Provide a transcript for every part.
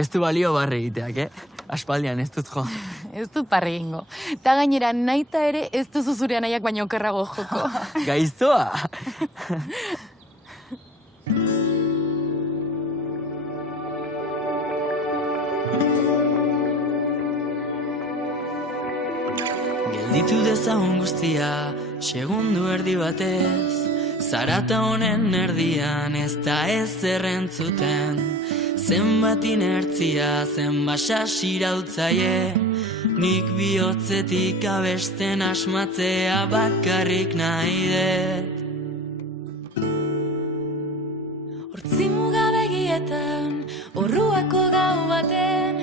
Ez du balio barre egiteak, Aspaldian ez dut jo. Ez dut parri egingo. Ta gainera naita ere ez duzu zure anaiak baino okerrago joko. Gaiztoa! Gelditu dezagun guztia, segundu erdi batez, zarata honen erdian ez da ez errentzuten, zenbat inertzia, zenbat sasirautzaie, nik bihotzetik abesten asmatzea bakarrik nahi dut. Hortzimuga begietan, orruako gau baten,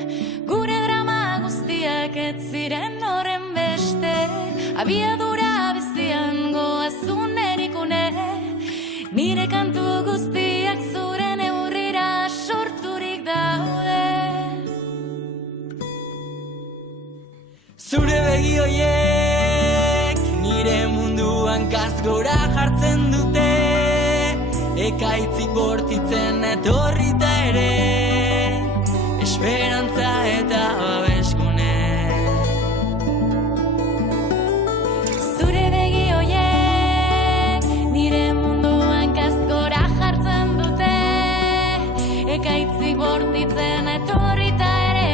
gure drama guztiak ez ziren horren beste, abiadura bizian goazun erikune, nire kantu guztiak zure neurrira sorturik daude. Zure begi hoiek nire munduan kasgora jartzen dute, ekaitzik bortitzen etorrita ere, esperantza eta babeskune. Zure begi hoiek nire munduan kasgora jartzen dute, ekaitzik bortitzen etorrita ere,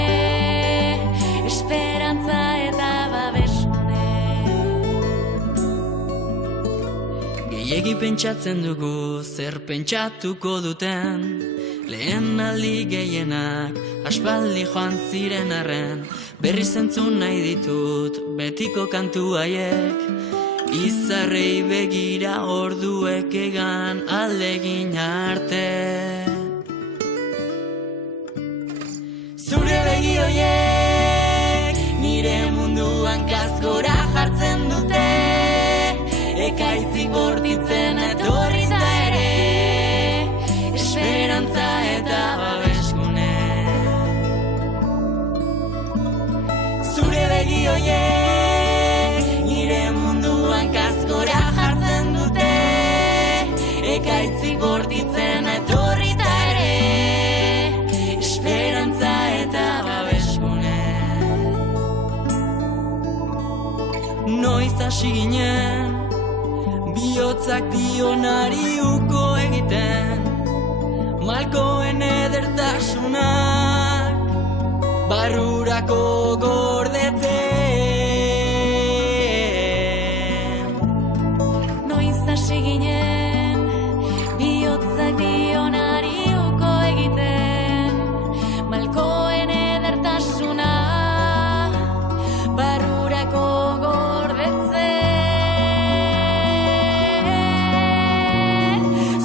esperantza eta babeskune. Gehiegi pentsatzen dugu zer pentsatuko duten, lehen aldi gehienak aspaldi joan ziren arren, berriz entzun nahi ditut betiko kantu haiek, izarrei begira orduek egan aldegin arte. Zure begi hoiek nire munduan kasgora jartzen dute, ekaitzik bortitzen etorrita ere, esperantza eta babeskune. Zure begi hoiek nire munduan kasgora jartzen dute, ekaitzik bortitzen etorrita ere, esperantza eta babeskune. Noiz hasi ginen, bihotzak dionari uko egiten, malkoen edertasunak barrurako gordetzen. Noiz hasi ginen, bihotzak dionari uko egiten, malkoen edertasuna barrurako gordetzen.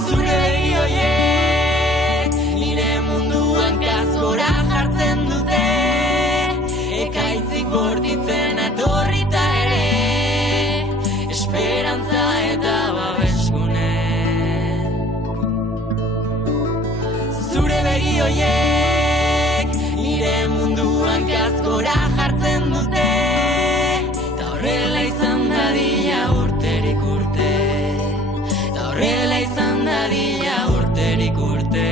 Zure begi hoiek nire munduan kasgora jartzen dute, ekaitzik bortitzen etorrita ere, esperantza eta babeskune. Zure begi hoiek nire munduan kasgora jartzen dute, ta horrela izan dadila urterik urte, ta horrela izan dadila urterik urte.